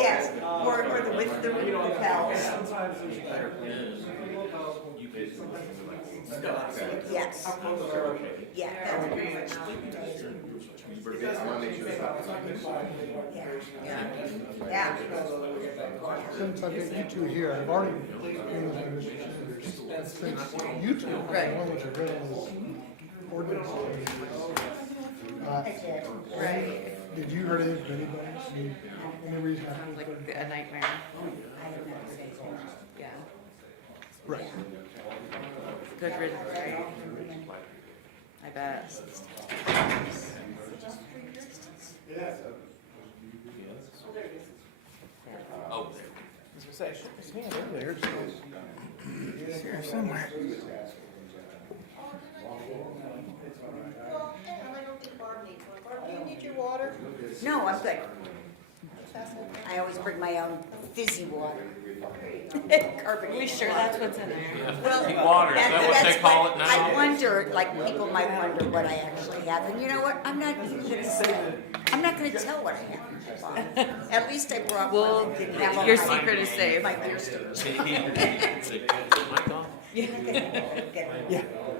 Yes, or the with the bells. Yes. Yeah, that's pretty much. Yeah. Yeah. Since I've got you two here, I've already interviewed Mr. Sanders. Since you two, Right. one was read his ordinance. Right. Did you heard anything from anybody? Any reason I haven't Like heard? a nightmare. Yeah. Right. Good riddance, right? I bet. Oh, there. Here somewhere. Do you need your water? No, I'm good. I always bring my own fizzy water. Carbonated. We sure that's what's in there? Well, Water, is that what they that's call it now? I wonder, like, people might wonder what I actually have, and you know what? I'm not even gonna say. I'm not gonna tell what I have. At least I brought one Well, that didn't have all your my- secret is safe. My beer stickers. Mic on? Yeah,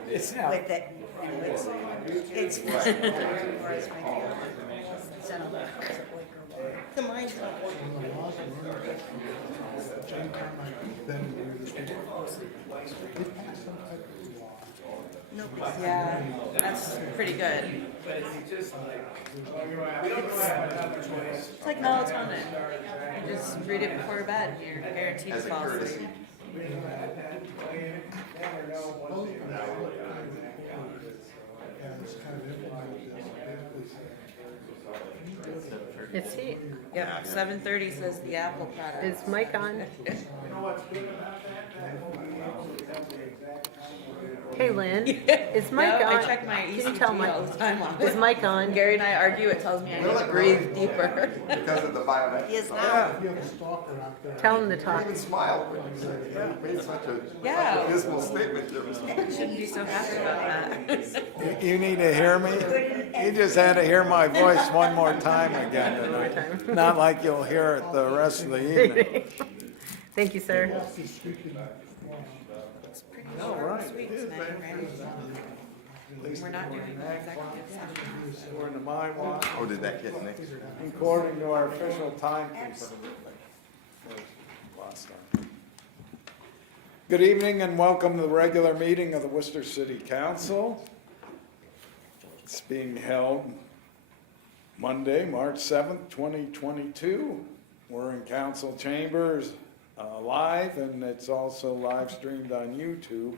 It's now. with it. It's. The mine's not working. One of the laws in Oregon, John Carmack, then we were- they passed some type of law. Yeah, that's pretty good. It's like melatonin. You just read it before bed, you're guaranteed to fall asleep. And it's kind of implemented this, basically Is he, Yep, 7:30 says the Apple product. is Mike on? Hey Lynn, is Mike No, on? I check my Can you ECG tell all Mike, the time on is it. Mike on? Gary and I argue, it tells me I need to breathe deeper. Because of the biometric. He is now. you have a stalker out there. Tell him to You talk. even smiled when you said it. You made such a Yeah. abysmal statement there, Mr. Shouldn't be so happy about that. You need to hear me? You just had to hear my voice one more time again tonight. Not like you'll hear it the rest of the evening. Thank you, sir. All right. Sweet tonight, right? We're not doing an executive session. According to my watch, Oh, did that get Nick? according to our official timekeeper. Last time. Good evening and welcome to the regular meeting of the Worcester City Council. It's being held Monday, March 7th, 2022. We're in council chambers live, and it's also live streamed on YouTube.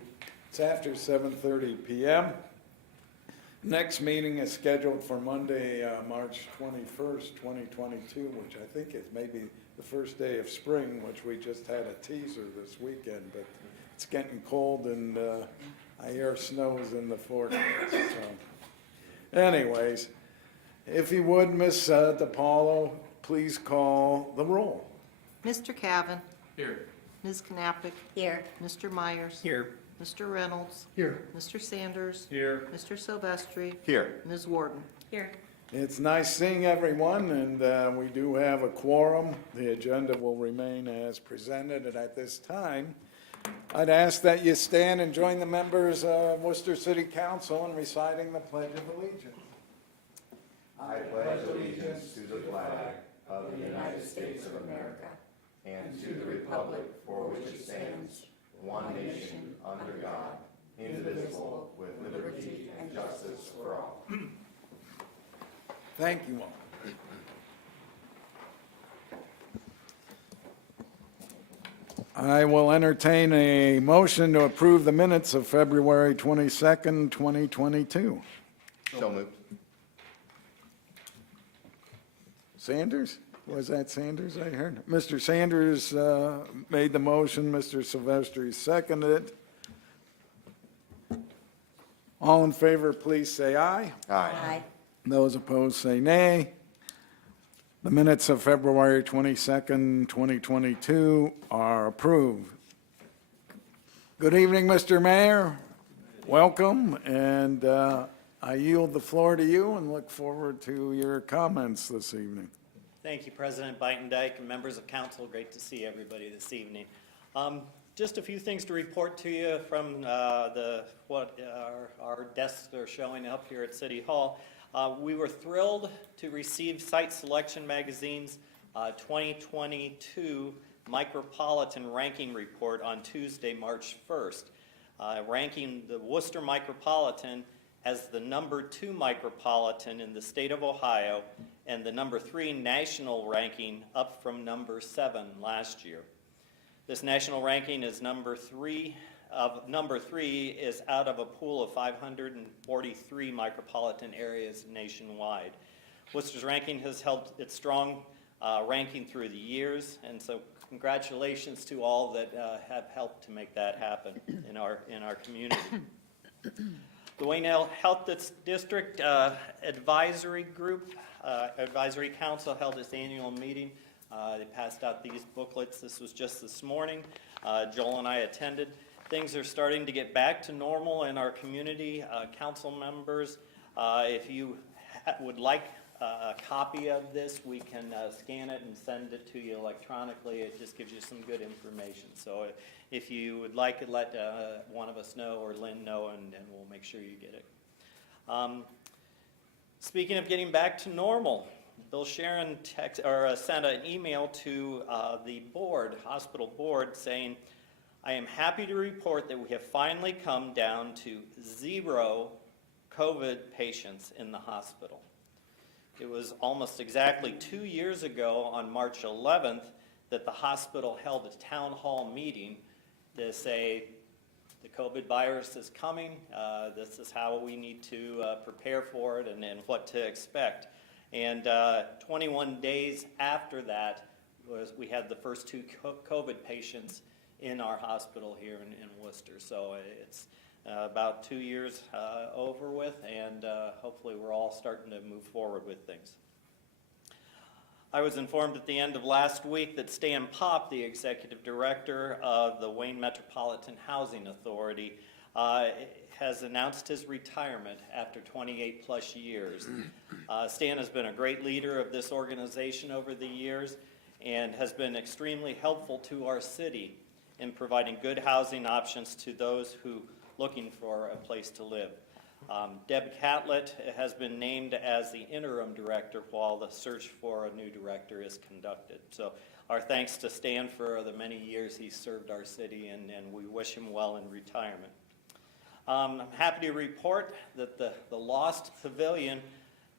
It's after 7:30 p.m. Next meeting is scheduled for Monday, March 21st, 2022, which I think is maybe the first day of spring, which we just had a teaser this weekend, but it's getting cold and I hear snow's in the forecast. So. Anyways, if you would, Miss DiPaolo, please call the roll. Mr. Cavan, Here. Ms. Knappich, Here. Mr. Myers. Here. Mr. Reynolds, Here, Mr. Sanders, Here. Mr. Silvestri, Here. Ms. Warden. Here. It's nice seeing everyone, and we do have a quorum. The agenda will remain as presented, and at this time, I'd ask that you stand and join the members of Worcester City Council in reciting the Pledge of Allegiance. I pledge allegiance to the flag of the United States of America and to the republic for which it stands, one nation, under God, indivisible, with liberty and justice for all. Thank you all. I will entertain a motion to approve the minutes of February 22nd, 2022. So moved. Sanders? Was that Sanders I heard? Mr. Sanders made the motion, Mr. Silvestri seconded it. All in favor, please say aye. Aye. Aye. Those opposed say nay. The minutes of February 22nd, 2022 are approved. Good evening, Mr. Mayor. Welcome, and I yield the floor to you and look forward to your comments this evening. Thank you, President Bytendijk and members of council. Great to see everybody this evening. Just a few things to report to you from what our desks are showing up here at City Hall. We were thrilled to receive Site Selection Magazine's 2022 Micropolitan Ranking Report on Tuesday, March 1st, ranking the Worcester Micropolitan as the #2 micropolitan in the state of Ohio and the #3 national ranking, up from #7 last year. This national ranking is number three is out of a pool of 543 micropolitan areas nationwide. Worcester's ranking has held its strong ranking through the years, and so congratulations to all that have helped to make that happen in our community. The Wayne Health District Advisory Council held its annual meeting. They passed out these booklets. This was just this morning. Joel and I attended. Things are starting to get back to normal in our community. Council members, if you would like a copy of this, we can scan it and send it to you electronically. It just gives you some good information. So if you would like it, let one of us know or Lynn know, and we'll make sure you get it. Speaking of getting back to normal, Bill Sharon sent an email to the hospital board, saying, "I am happy to report that we have finally come down to 0 COVID patients in the hospital." It was almost exactly 2 years ago on March 11th that the hospital held a town hall meeting to say the COVID virus is coming, this is how we need to prepare for it and what to expect. And 21 days after that we had the first 2 COVID patients in our hospital here in Worcester. So it's about 2 years over with, and hopefully we're all starting to move forward with things. I was informed at the end of last week that Stan Popp, the executive director of the Wayne Metropolitan Housing Authority, has announced his retirement after 28 plus years. Stan has been a great leader of this organization over the years and has been extremely helpful to our city in providing good housing options to those who looking for a place to live. Deb Catlett has been named as the interim director while the search for a new director is conducted. So our thanks to Stan for the many years he's served our city, and we wish him well in retirement. I'm happy to report that the lost pavilion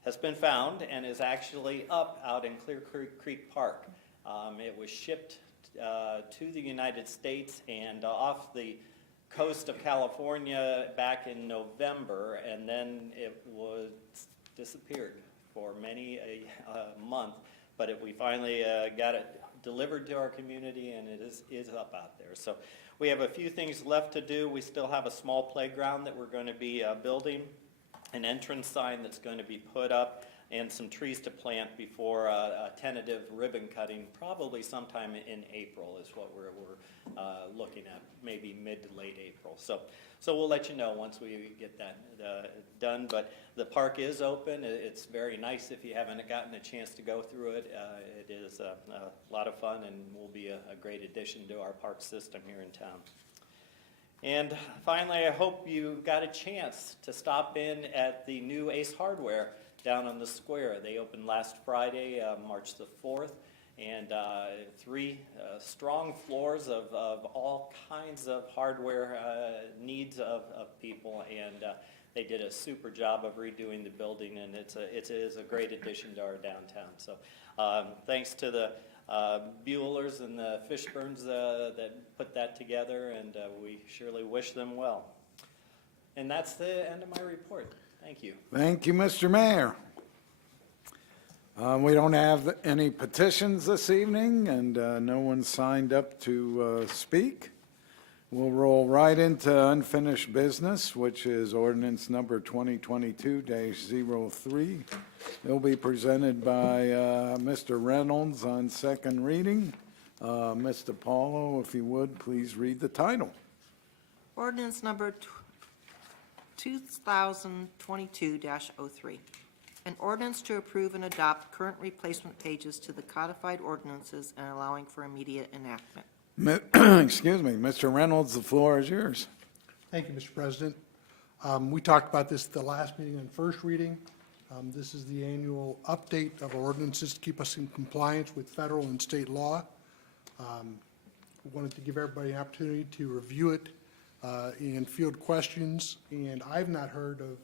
has been found and is actually up out in Clear Creek Park. It was shipped to the United States and off the coast of California back in November, and then it was disappeared for many a month, but we finally got it delivered to our community, and it is up out there. So we have a few things left to do. We still have a small playground that we're going to be building, an entrance sign that's going to be put up, and some trees to plant before a tentative ribbon cutting, probably sometime in April is what we're looking at, maybe mid to late April. So we'll let you know once we get that done. But the park is open. It's very nice if you haven't gotten a chance to go through it. It is a lot of fun and will be a great addition to our park system here in town. And finally, I hope you got a chance to stop in at the new Ace Hardware down on the square. They opened last Friday, March the 4th, and 3 strong floors of all kinds of hardware needs of people, and they did a super job of redoing the building, and it is a great addition to our downtown. So thanks to the Buellers and the Fishburns that put that together, and we surely wish them well. And that's the end of my report. Thank you. Thank you, Mr. Mayor. We don't have any petitions this evening, and no one signed up to speak. We'll roll right into unfinished business, which is ordinance number 2022-03. It'll be presented by Mr. Reynolds on second reading. Mr. Paulo, if you would, please read the title. Ordinance number 2022-03. An ordinance to approve and adopt current replacement pages to the codified ordinances and allowing for immediate enactment. Excuse me, Mr. Reynolds, the floor is yours. Thank you, Mr. President. We talked about this at the last meeting on first reading. This is the annual update of our ordinances to keep us in compliance with federal and state law. We wanted to give everybody an opportunity to review it and field questions, and I've not heard of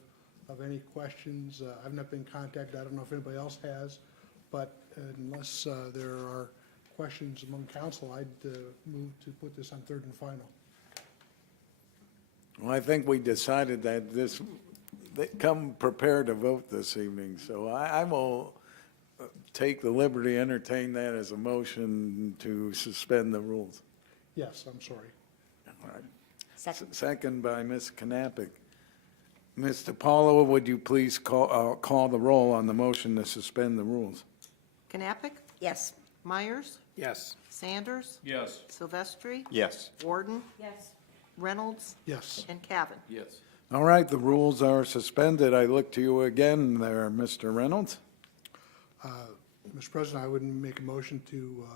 any questions. I've not been contacted. I don't know if anybody else has, but unless there are questions among council, I'd move to put this on third and final. Well, I think we decided that they come prepared to vote this evening, so I will take the liberty, entertain that as a motion to suspend the rules. Yes, I'm sorry. All right. Second. Second by Ms. Knappich. Mr. Paulo, would you please call the roll on the motion to suspend the rules? Knappich, Yes. Myers, Yes. Sanders, Yes. Silvestri, Yes. Warden, Yes. Reynolds, Yes. and Cavan. Yes. All right, the rules are suspended. I look to you again there, Mr. Reynolds. Mr. President, I would make a motion to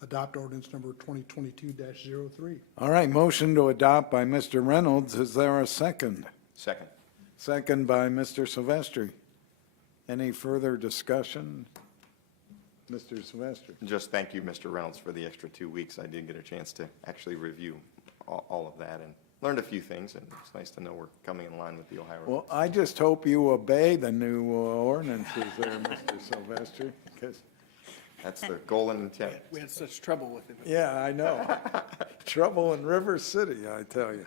adopt ordinance number 2022-03. All right, motion to adopt by Mr. Reynolds. Is there a second? Second. Second by Mr. Silvestri. Any further discussion? Mr. Silvestri. Just thank you, Mr. Reynolds, for the extra 2 weeks. I did get a chance to actually review all of that and learned a few things, and it's nice to know we're coming in line with the Ohio. Well, I just hope you obey the new ordinances there, Mr. Silvestri, because, That's the goal and intent. We had such trouble with it. yeah, I know. Trouble in River City, I tell you.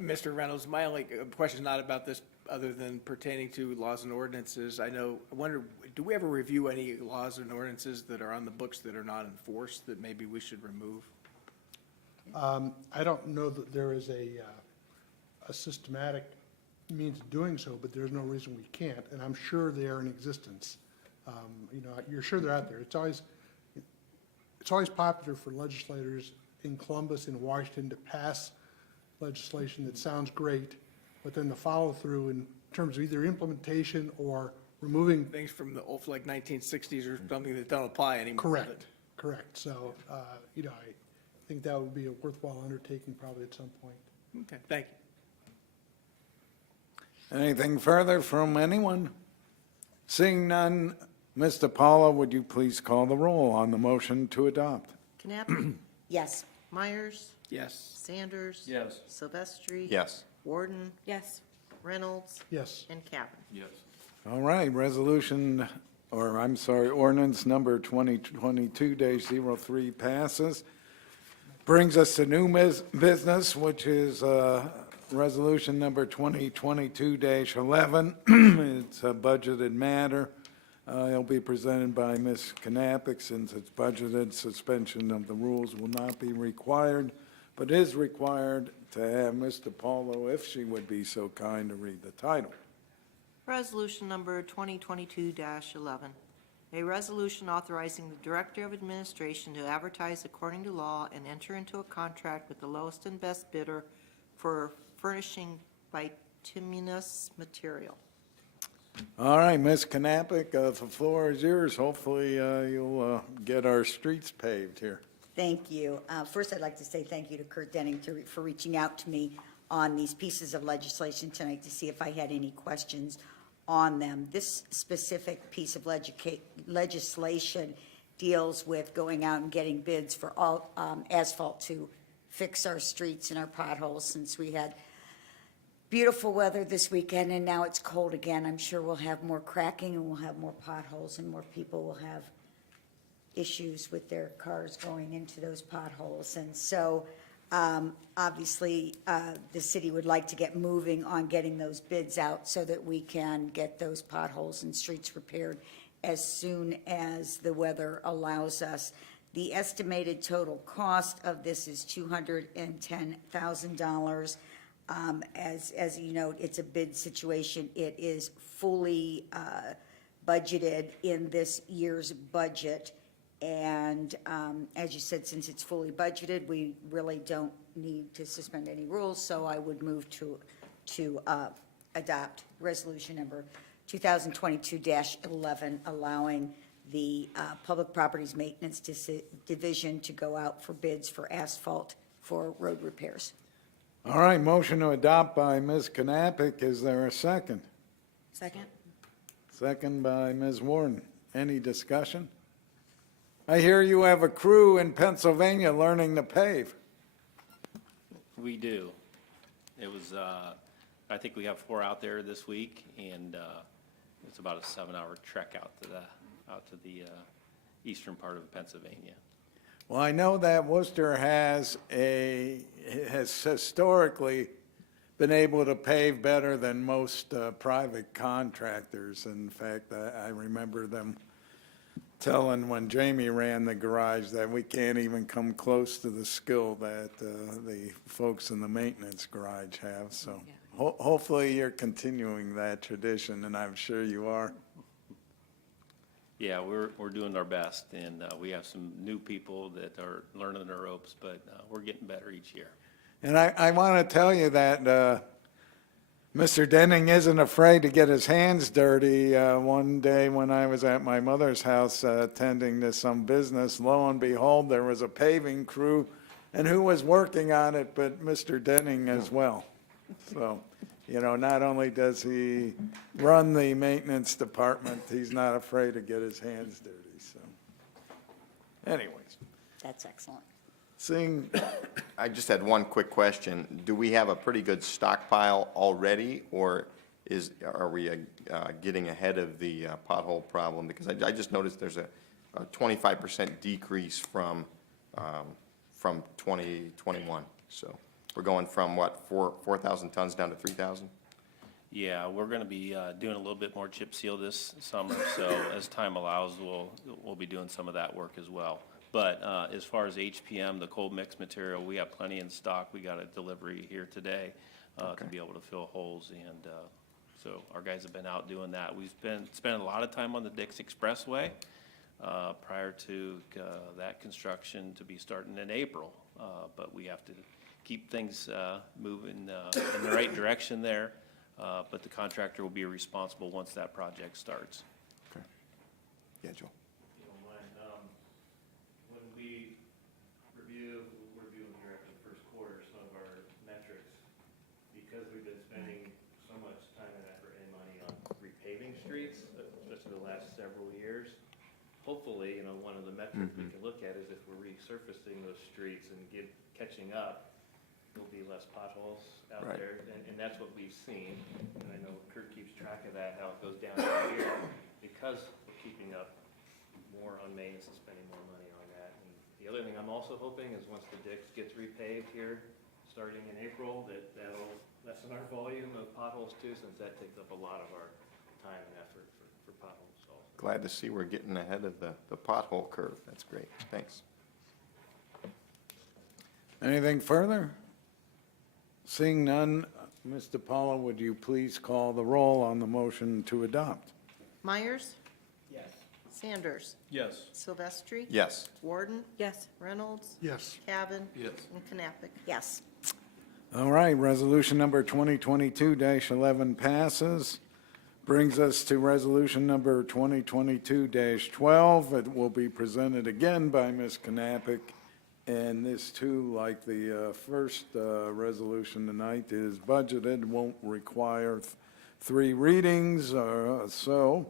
Mr. Reynolds, my only question is not about this, other than pertaining to laws and ordinances. I wonder, do we ever review any laws and ordinances that are on the books that are not enforced that maybe we should remove? I don't know that there is a systematic means of doing so, but there's no reason we can't, and I'm sure they are in existence. You're sure they're out there. It's always popular for legislators in Columbus and Washington to pass legislation that sounds great, but then the follow-through in terms of either implementation or removing. Things from the old, like 1960s or something that don't apply anymore. Correct. So, I think that would be a worthwhile undertaking probably at some point. Okay, thank you. Anything further from anyone? Seeing none, Mr. Paula, would you please call the roll on the motion to adopt? Knappich, Yes. Myers, Yes. Sanders. Yes. Silvestri. Yes. Warden, Yes. Reynolds, Yes. and Cavan. Yes. All right, ordinance number 2022-03 passes. Brings us to new business, which is resolution number 2022-11. It's a budgeted matter. It'll be presented by Ms. Knappich. Since it's budgeted, suspension of the rules will not be required, but is required to have Mr. Paulo, if she would be so kind, to read the title. Resolution number 2022-11. A resolution authorizing the Director of Administration to advertise according to law and enter into a contract with the lowest and best bidder for furnishing bituminous material. All right, Ms. Knappich, the floor is yours. Hopefully, you'll get our streets paved here. Thank you. First, I'd like to say thank you to Kurt Denning for reaching out to me on these pieces of legislation tonight to see if I had any questions on them. This specific piece of legislation deals with going out and getting bids for all asphalt to fix our streets and our potholes, since we had beautiful weather this weekend and now it's cold again. I'm sure we'll have more cracking and we'll have more potholes and more people will have issues with their cars going into those potholes. And so obviously the city would like to get moving on getting those bids out so that we can get those potholes and streets repaired as soon as the weather allows us. The estimated total cost of this is $210,000. As you note, it's a bid situation. It is fully budgeted in this year's budget. And as you said, since it's fully budgeted, we really don't need to suspend any rules. So I would move to to adopt resolution number 2022-11, allowing the Public Properties Maintenance Division to go out for bids for asphalt for road repairs. All right, motion to adopt by Ms. Knappich. Is there a second? Second? Second by Ms. Warden. Any discussion? I hear you have a crew in Pennsylvania learning to pave. We do. It was, I think we have 4 out there this week, and it's about a 7-hour trek out to the eastern part of Pennsylvania. Well, I know that Worcester has historically been able to pave better than most private contractors. In fact, I remember them telling when Jamie ran the garage that we can't even come close to the skill that the folks in the maintenance garage have. So hopefully you're continuing that tradition, and I'm sure you are. Yeah, we're doing our best, and we have some new people that are learning the ropes, but we're getting better each year. And I want to tell you that Mr. Denning isn't afraid to get his hands dirty. One day when I was at my mother's house attending to some business, lo and behold, there was a paving crew, and who was working on it but Mr. Denning as well. So, you know, not only does he run the maintenance department, he's not afraid to get his hands dirty, so. Anyways, That's excellent. seeing, I just had one quick question. Do we have a pretty good stockpile already, or are we getting ahead of the pothole problem? Because I just noticed there's a 25% decrease from 2021. So we're going from, what, 4,000 tons down to 3,000? Yeah, we're going to be doing a little bit more chip seal this summer, so as time allows, we'll be doing some of that work as well. But as far as HPM, the cold mix material, we have plenty in stock. We got a delivery here today to be able to fill holes, and so our guys have been out doing that. We've been spending a lot of time on the Dix Expressway prior to that construction to be starting in April, but we have to keep things moving in the right direction there. But the contractor will be responsible once that project starts. Okay. Yeah, Joe. You don't mind, when we review here after the first quarter, some of our metrics, because we've been spending so much time and effort and money on repaving streets, especially the last several years, hopefully, you know, one of the metrics we can look at is if we're resurfacing those streets and catching up, there'll be less potholes out Right. there, and that's what we've seen. And I know Kurt keeps track of that, how it goes down every year, because we're keeping up more on maintenance and spending more money on that. And the other thing I'm also hoping is once the Dix gets repaved here, starting in April, that'll lessen our volume of potholes too, since that takes up a lot of our time and effort for potholes also. Glad to see we're getting ahead of the pothole curve. That's great. Thanks. anything further? Seeing none, Mr. Paula, would you please call the roll on the motion to adopt? Myers? Yes. Sanders? Yes. Silvestri? Yes. Warden? Yes. Reynolds? yes. Cavan? Yes. And Knappich. Yes. All right, resolution number 2022-11 passes. Brings us to resolution number 2022-12. It will be presented again by Ms. Knappich. And this too, like the first resolution tonight, is budgeted, won't require 3 readings. So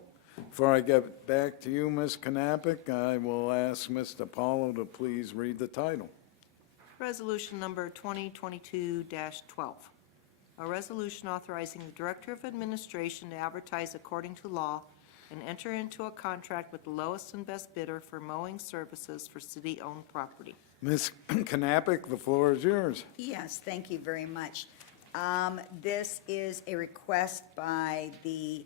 before I get back to you, Ms. Knappich, I will ask Mr. Paulo to please read the title. Resolution number 2022-12. A resolution authorizing the Director of Administration to advertise according to law and enter into a contract with the lowest and best bidder for mowing services for city-owned property. Ms. Knappich, the floor is yours. Yes, thank you very much. This is a request by the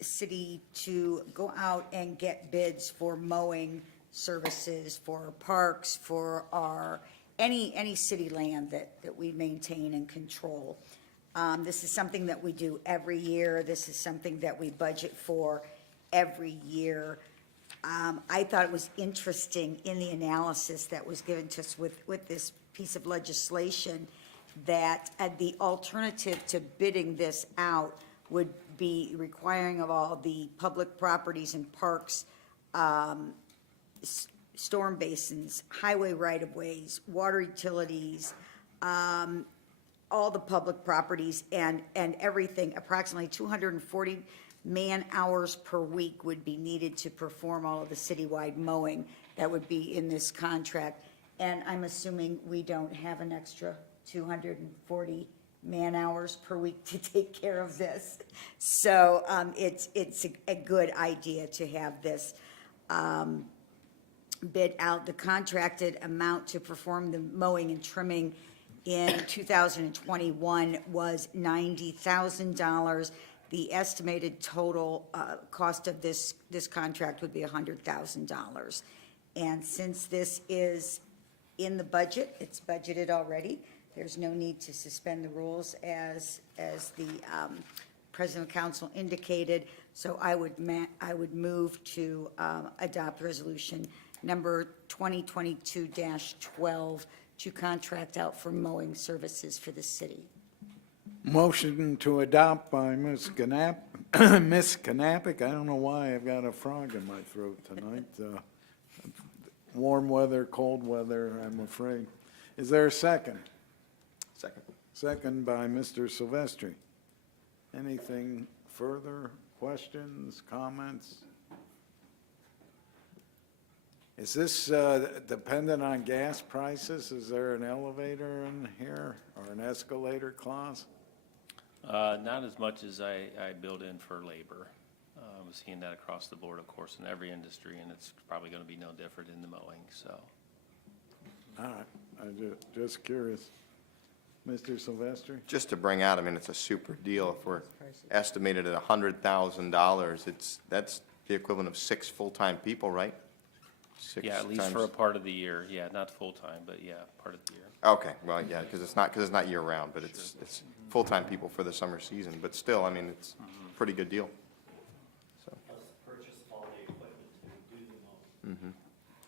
city to go out and get bids for mowing services for parks, for our, any city land that we maintain and control. This is something that we do every year. This is something that we budget for every year. I thought it was interesting in the analysis that was given to us with this piece of legislation that the alternative to bidding this out would be requiring of all the public properties and parks, storm basins, highway right-of-ways, water utilities, all the public properties and everything, approximately 240 man-hours per week would be needed to perform all of the citywide mowing that would be in this contract. And I'm assuming we don't have an extra 240 man-hours per week to take care of this. So it's a good idea to have this bid out. The contracted amount to perform the mowing and trimming in 2021 was $90,000. The estimated total cost of this contract would be $100,000. And since this is in the budget, it's budgeted already, there's no need to suspend the rules as the President of Council indicated. So I would move to adopt resolution number 2022-12 to contract out for mowing services for the city. Motion to adopt by Ms. Knapp, Ms. Knappich. I don't know why I've got a frog in my throat tonight. Warm weather, cold weather, I'm afraid. Is there a second? Second. Second by Mr. Silvestri. Anything further? Questions, comments? Is this dependent on gas prices? Is there an elevator in here or an escalator clause? Not as much as I build in for labor. I'm seeing that across the board, of course, in every industry, and it's probably going to be no different in the mowing, so. All right, I'm just curious. Mr. Silvestri? Just to bring out, I mean, it's a super deal. If we're estimated at $100,000, that's the equivalent of 6 full-time people, right? Yeah, at least for a part of the year. Yeah, not full-time, but yeah, part of the year. Okay, well, yeah, because it's not year-round, but it's full-time people for the summer season. But still, I mean, it's a pretty good deal. So, Plus purchase all the equipment to do the mowing.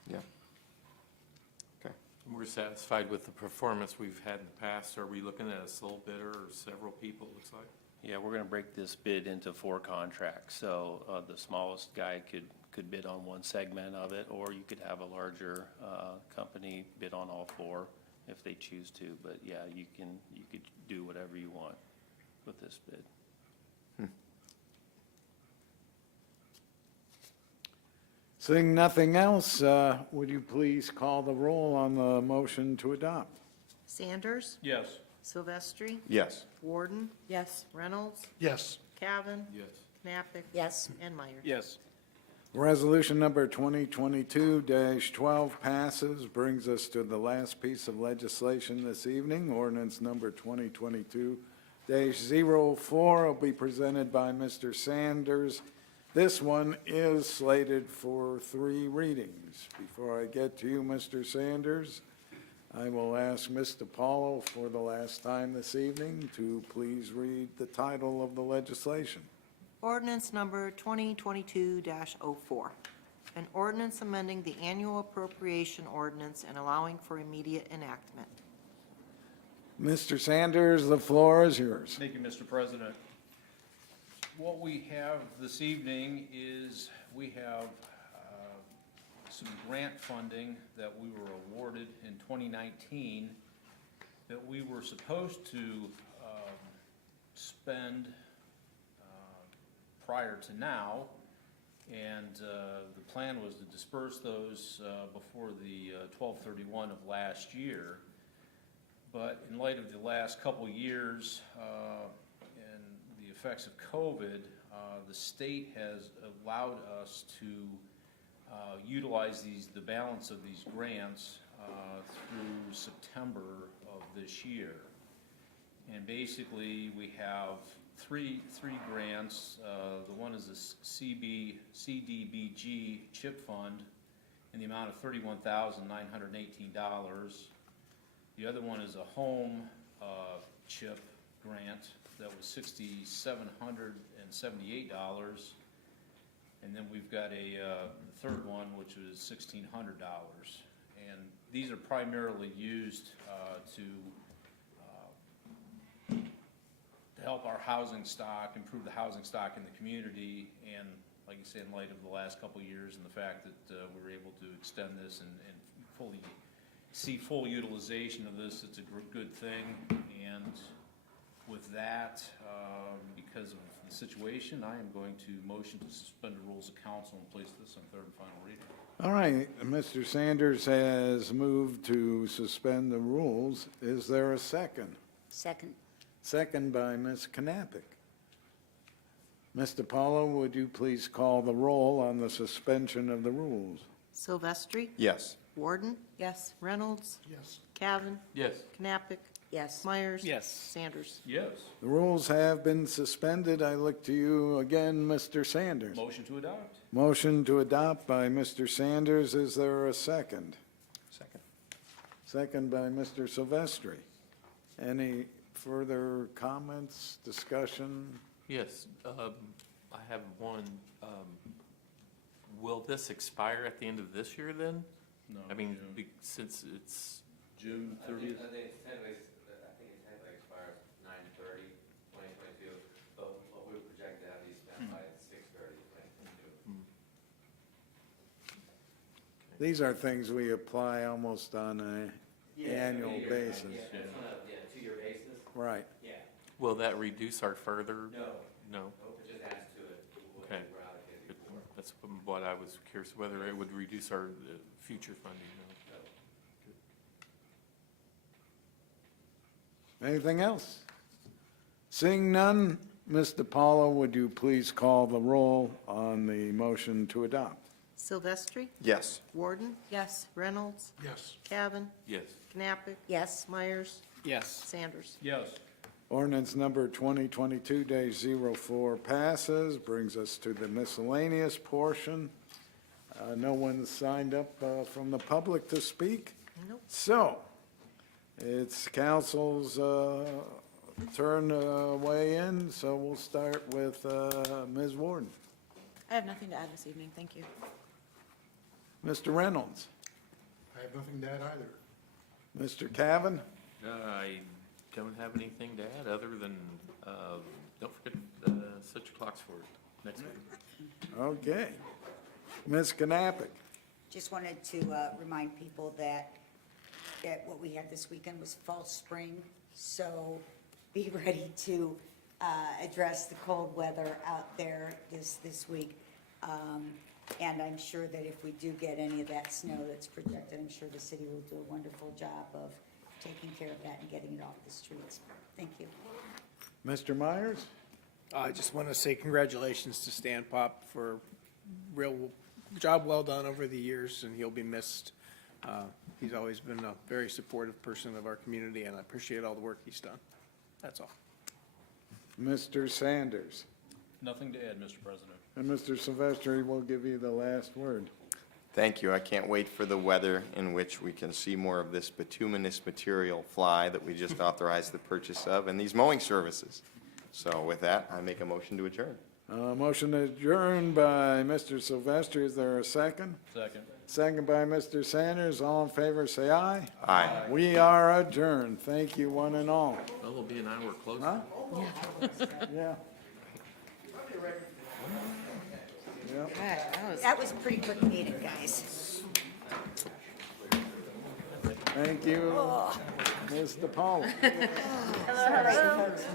yeah. Okay. We're satisfied with the performance we've had in the past. Are we looking at a sole bidder or several people, it looks like? Yeah, we're going to break this bid into 4 contracts. So the smallest guy could bid on one segment of it, or you could have a larger company bid on all 4 if they choose to. But yeah, you could do whatever you want with this bid. Seeing nothing else, would you please call the roll on the motion to adopt? Sanders, Yes. Silvestri, Yes. Warden, Yes. Reynolds, Yes. Cavan, Yes. Knappich, Yes. and Meyer. Yes. Resolution number 2022-12 passes, brings us to the last piece of legislation this evening. Ordinance number 2022-04 will be presented by Mr. Sanders. This one is slated for 3 readings. Before I get to you, Mr. Sanders, I will ask Ms. DiPaolo for the last time this evening to please read the title of the legislation. Ordinance number 2022-04. An ordinance amending the annual appropriation ordinance and allowing for immediate enactment. Mr. Sanders, the floor is yours. Thank you, Mr. President. What we have this evening is we have some grant funding that we were awarded in 2019 that we were supposed to spend prior to now, and the plan was to disperse those before the 12/31 of last year. But in light of the last couple years and the effects of COVID, the state has allowed us to utilize the balance of these grants through September of this year. And basically, we have three grants. The one is the CDBG CHIP Fund in the amount of $31,918. The other one is a home CHIP grant that was $6,778. And then we've got the third one, which was $1,600. And these are primarily used to help our housing stock, improve the housing stock in the community, and like you say, in light of the last couple of years and the fact that we were able to extend this and fully see full utilization of this, it's a good thing. And with that, because of the situation, I am going to motion to suspend the rules of council and place this on third and final reading. All right, Mr. Sanders has moved to suspend the rules. Is there a second? Second. Second by Ms. Knappich. Mr. Paulo, would you please call the roll on the suspension of the rules? Silvestri? Yes. Warden? Yes. Reynolds? Yes. Cavan? Yes. Knappich? Yes. Myers? Yes. Sanders? Yes. The rules have been suspended. I look to you again, Mr. Sanders. Motion to adopt? Motion to adopt by Mr. Sanders. Is there a second? Second. Second by Mr. Silvestri. Any further comments, discussion? Yes, I have one. Will this expire at the end of this year then? No. I mean, June. since it's, June 30th? I think it technically expires 9/30/2022, but what we project to have these spent by 6/30/2022. These are things we apply almost on an annual basis. Yeah, it's on a, 2-year basis. Right. Yeah. will that reduce our further? No. No? Nope, it just adds to it. What Okay. we're allocated Good. for. That's what I was curious, whether it would reduce our future funding. No. Anything else? Seeing none, Mr. Paulo, would you please call the roll on the motion to adopt? Silvestri? Yes. Warden? Yes. Reynolds? Yes. Cavan? Yes. Knappich? Yes. Myers? Yes. Sanders? Yes. Ordinance number 2022-04 passes, brings us to the miscellaneous portion. No one signed up from the public to speak? Nope. So, it's council's turn to weigh in, so we'll start with Ms. Warden. I have nothing to add this evening, thank you. Mr. Reynolds? I have nothing to add either. Mr. Cavan? I don't have anything to add other than, don't forget, set your clocks for next week. Okay. Ms. Knappich? Just wanted to remind people that what we had this weekend was false spring, so be ready to address the cold weather out there this week. And I'm sure that if we do get any of that snow that's projected, I'm sure the city will do a wonderful job of taking care of that and getting it off the streets. Thank you. Mr. Myers? I just want to say congratulations to Stan Pop for real job well done over the years, and he'll be missed. He's always been a very supportive person of our community, and I appreciate all the work he's done. That's all. Mr. Sanders? Nothing to add, Mr. President. And Mr. Silvestri will give you the last word. Thank you. I can't wait for the weather in which we can see more of this bituminous material fly that we just authorized the purchase of and these mowing services. So with that, I make a motion to adjourn. Motion adjourned by Mr. Silvestri. Is there a second? Second. Second by Mr. Sanders. All in favor, say aye. Aye. We are adjourned. Thank you, one and all. Well, it'll be an hour closer. Huh? Yeah. Yep. That was a pretty quick meeting, guys. Thank you, Mr. Paul.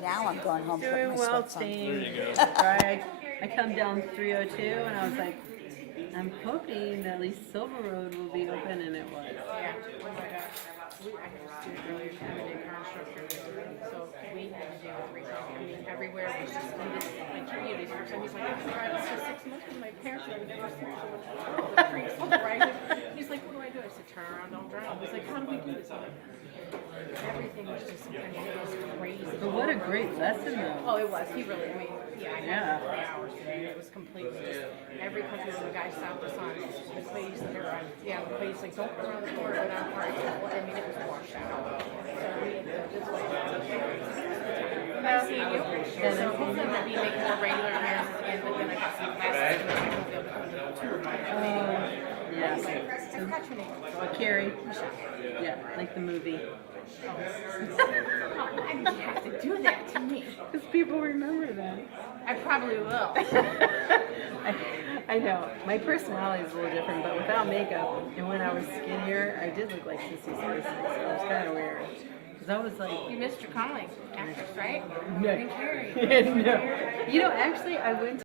Now I'm going home, putting my Doing well, sweats on. team. Right, I come down 302 and I was like, I'm hoping that at least Silver Road will be open, and it was. So we had to do everything. I mean, everywhere was just, my communities, for some reason, I've been driving for 6 months with my parents, and I've never seen someone, oh, the trees full of rice. He's like, what do I do? I said, turn around, don't drown. He's like, how do we do this? I'm like, everything was just, I mean, it was crazy. But what a great lesson, though. Oh, it was, he really, I mean, yeah, I Yeah. had 4 hours today, it was completely just, every country when the guy stopped us on, the place that they're on, the place, like, don't go around the corner, go down the park, I mean, it was washed out. So we had to go this way. Nice seeing you. So hopefully we'll be making more regular appearances again, but then I got some classes, and I won't be able to come to the tour. Yeah. What's your name? Carrie. Yeah, like the movie. Why did you have to do that to me? Because people remember that. I probably will. I know. My personality is a little different, but without makeup, and when I was skinnier, I did look like Sissy Spacek, so it was kind of weird. Because I was like, You missed your calling, actress, right? no. Carrie. No. You know, actually, I went